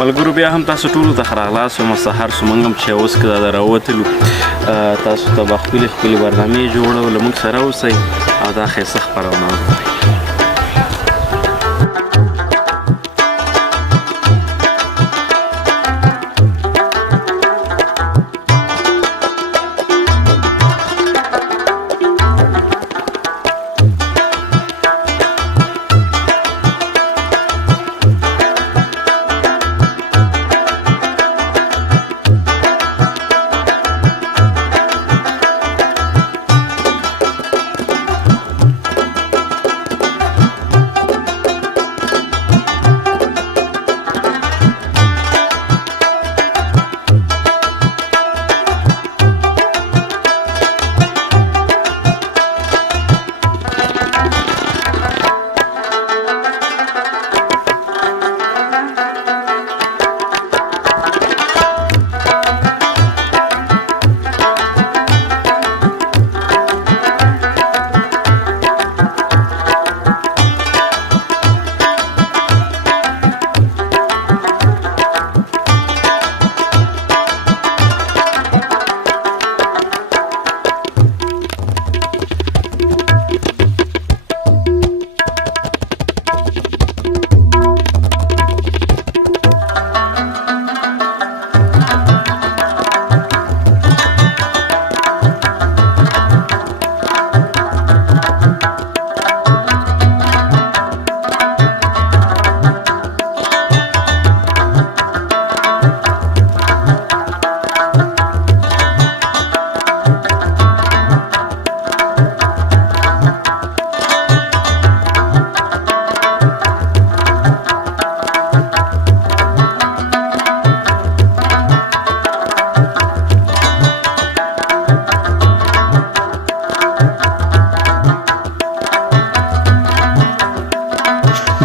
ملګرو بیا هم تاسو ټولو ته ښه راغلاست یم. سهار شو موږ هم چې اوس که دا راوتلو تاسو ته به ښکلې برنامې جوړو. له موږ سره اوسئ او دا ښایسته خپرونه وګورئ.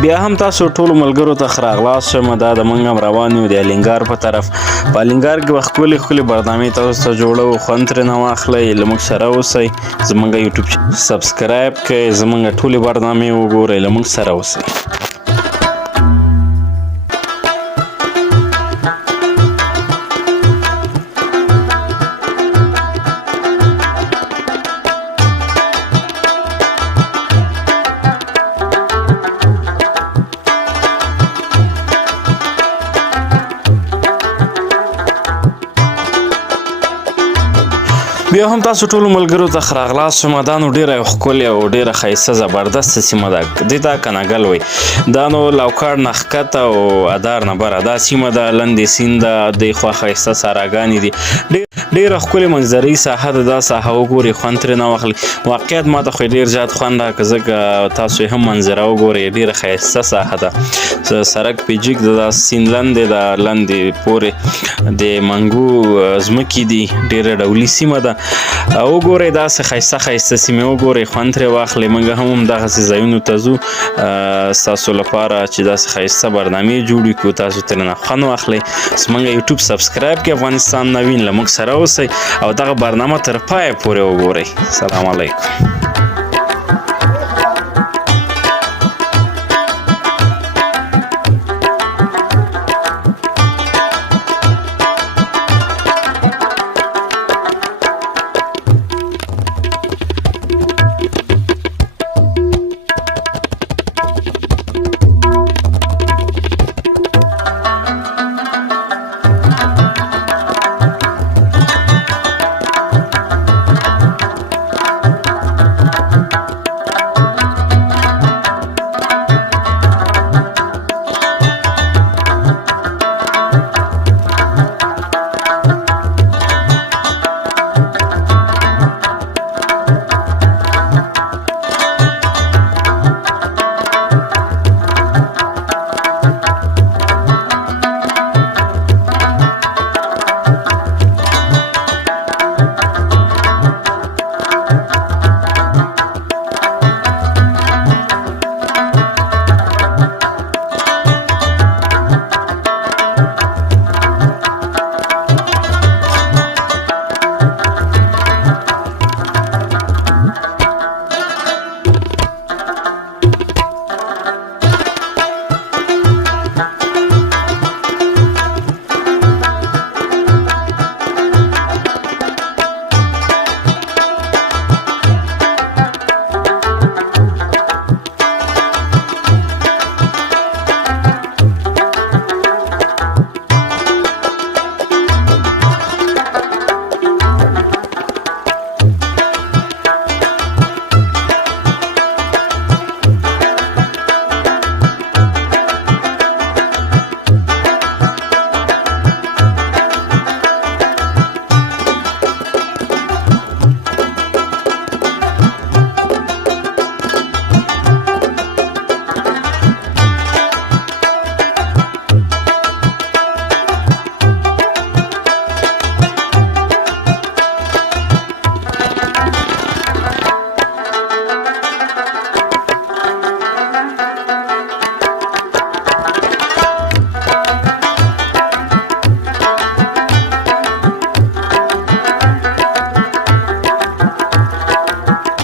بیا هم تاسو ټولو ملګرو ته ښه راغلاست یم. دا د موږ هم روان یو د الینګار په طرف. په الینګار کې به ښکلې برنامې تاسو ته جوړوو. خوند ترېنه واخلئ. له موږ سره اوسئ. زموږ یوټیوب سبسکرایب کړئ. زموږ ټولې برنامې وګورئ. له موږ سره اوسئ. بیا هم تاسو ټولو ملګرو ته ښه راغلاست یم. دا نو ډېره ښکلې او ډېره ښایسته زبردسته سیمه ده. دې ته کنګل وایي. دا نو لوکاړ نه ښکته او ادار نه بره دا سیمه ده. لاندې سیند ده. دې خوا ښایسته ساراګانې دي. ډېره ښکلې منظري ساحه ده. دا ساحه وګورئ. خوند ترېنه واخلئ. واقعیت ما ته خو ډېر زیات خوند راکړه ځکه تاسو یې هم منظره وګورئ. ډېره ښایسته ساحه ده. سړک پې جګ ده. دا سیند لاندې ده. لاندې پورې د منګو ځمکې دي. ډېره ډولي سیمه ده. وګورئ داسې ښایسته سیمې وګورئ. خوند ترې واخلئ. موږ هم همدغسې ځایونو ته ځو ستاسو لپاره چې داسې ښایسته برنامې جوړې کړو. تاسو ترېنه خوند واخلئ. زموږ یوټیوب سبسکرایب کړئ. افغانستان نوین له موږ سره اوسئ او دغه برنامه تر پایه پورې وګورئ. سلام علیکم.